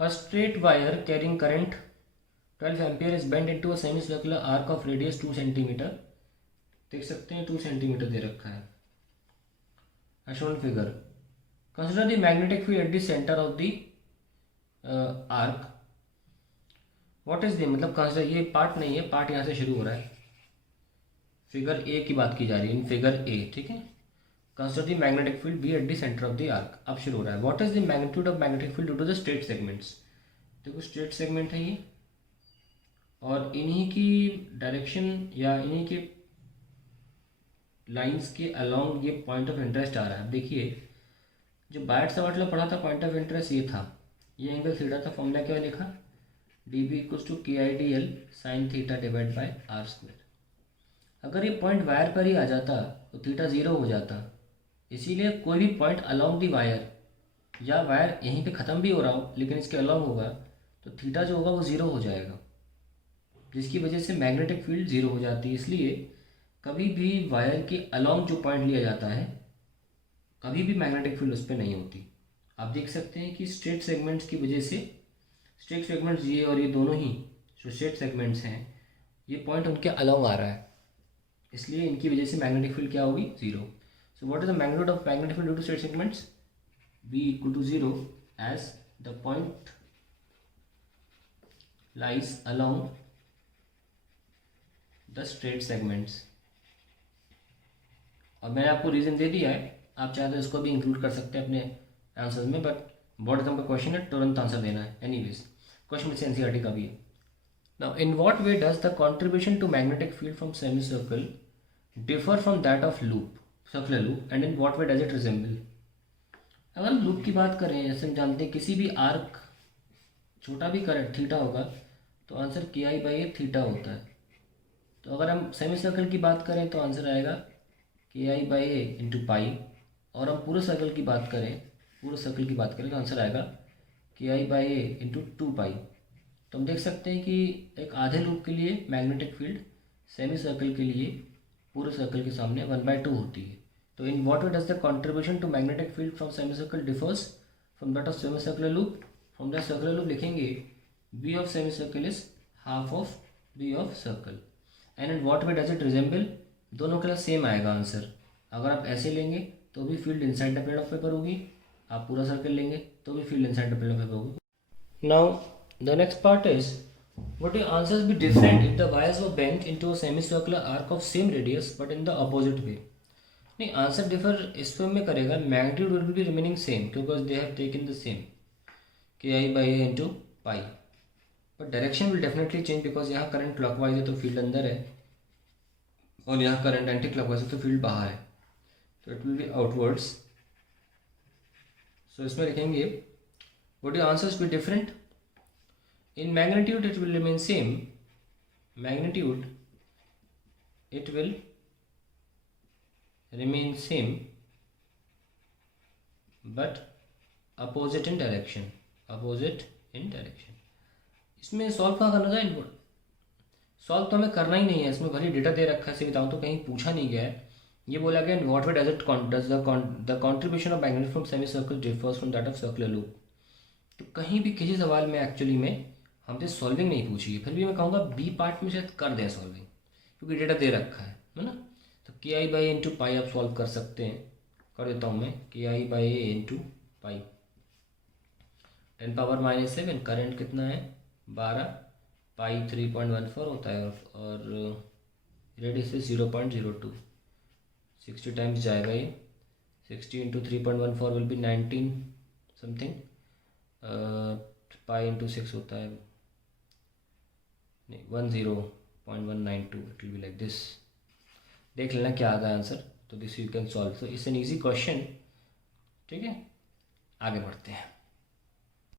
A straight wire carrying current 12 ampere is bent into a semicircular arc of radius 2 cm. देख सकते हैं 2 centimetre दे रखा है. As shown in figure. Consider the magnetic field at the center of the arc. What is the मतलब consider ये part नहीं है, part यहाँ से शुरू हो रहा है. फिगर ए की बात की जा रही है, इन फिगर ए. ठीक है. Consider the magnetic field B at the center of the arc. अब शुरू हो रहा है. What is the magnitude of magnetic field due to the straight segments? देखो स्ट्रेट सेगमेंट है ये, और इन्हीं की डायरेक्शन या इन्हीं के लाइंस के अलोंग ये पॉइंट ऑफ इंटरेस्ट आ रहा है. देखिए जो बायट से मतलब पढ़ा था पॉइंट ऑफ इंटरेस्ट ये था, ये एंगल थीटा था. फॉर्मूला क्या लिखा, D B equals to K I D L sine theta divide by R square. अगर ये पॉइंट वायर पर ही आ जाता तो थीटा ज़ीरो हो जाता. इसीलिए कोई भी पॉइंट अलोंग दी वायर, या वायर यहीं पे ख़त्म भी हो रहा हो लेकिन इसके अलोंग होगा तो थीटा जो होगा वो ज़ीरो हो जाएगा, जिसकी वजह से मैग्नेटिक फील्ड ज़ीरो हो जाती है. इसलिए कभी भी वायर के अलोंग जो पॉइंट लिया जाता है कभी भी मैग्नेटिक फील्ड उस पर नहीं होती. आप देख सकते हैं कि स्ट्रेट सेगमेंट्स की वजह से, स्ट्रेट सेगमेंट्स ये और ये दोनों ही जो स्ट्रेट सेगमेंट्स हैं ये पॉइंट उनके अलोंग आ रहा है, इसलिए इनकी वजह से मैग्नेटिक फील्ड क्या होगी, zero. So what is the magnitude of magnetic field due to straight segments, B equal to zero as the point lies along the straight segments. और मैंने आपको रीज़न दे दिया है, आप चाहे तो इसको भी इंक्लूड कर सकते हैं अपने आंसर्स में, बट बोर्ड एग्जाम का क्वेश्चन है, तुरंत आंसर देना है. एनीवेज क्वेश्चन में से एनसीईआरटी का भी है. Now in what way does the contribution to magnetic field from semi circle differ from that of loop, circular loop, and in what way does it resemble. अगर loop की बात करें, जैसे हम जानते हैं किसी भी आर्क छोटा भी करंट थीटा होगा तो आंसर के आई बाई ए थीटा होता है. तो अगर हम सेमी सर्कल की बात करें तो आंसर आएगा के आई बाई ए इंटू पाई, और हम पूरे सर्कल की बात करें, पूरे सर्कल की बात करें तो आंसर आएगा के I by A into two पाई. तो हम देख सकते हैं कि एक आधे लूप के लिए मैग्नेटिक फील्ड सेमी सर्कल के लिए पूरे सर्कल के सामने 1/2 होती है. तो in what way does the contribution to magnetic field from semi circle differs from that of semi circular loop. From the circular loop लिखेंगे B of semicircle is half of B of circle. And in what way does it resemble? दोनों के लिए same आएगा answer. अगर आप ऐसे लेंगे तो भी field inside the plane of paper होगी, आप पूरा सर्कल लेंगे तो भी field inside the plane of paper होगी. Now the next part is would your answers be different if the wires were bent into a semicircular arc of same radius but in the opposite way? नहीं, answer differ इस form में करेगा, magnitude will be remaining same because they have taken the same K I by A into pi, but direction will definitely change because यहाँ current clockwise है तो field अंदर है, और यहाँ करंट एंटी क्लॉकवाइज है तो फील्ड बाहर है, तो इट विल बी आउटवर्ड्स. सो इसमें लिखेंगे would your answers be different. In magnitude it will remain same, magnitude it will remain same but opposite in direction, opposite in direction. इसमें solve कहाँ करना था, इनपुट सॉल्व तो हमें करना ही नहीं है, इसमें भले डेटा दे रखा है, से बताऊँ तो कहीं पूछा नहीं गया है. ये बोला गया what way does it does the contribution of magnet from semi circle differs from that of circular loop. तो कहीं भी किसी सवाल में एक्चुअली में हमसे सॉल्विंग नहीं पूछी है, फिर भी मैं कहूँगा बी पार्ट में शायद कर दें सॉल्विंग क्योंकि डेटा दे रखा है ना. तो के आई बाई इंटू पाई आप सॉल्व कर सकते हैं, कर देता हूँ मैं K I by A into pi. 10⁻⁻⁷, current कितना है 12, पाई 3.14 होता है, और रेडियस है 0.02. 60 टाइम्स जाएगा ये, 60 into 3.14 will be 19 something, pi into 6 होता है नहीं 10.192, it will be like this. देख लेना क्या आता है आंसर. तो दिस यू कैन सॉल्व. तो इट्स एन ईजी क्वेश्चन. ठीक है, आगे बढ़ते हैं.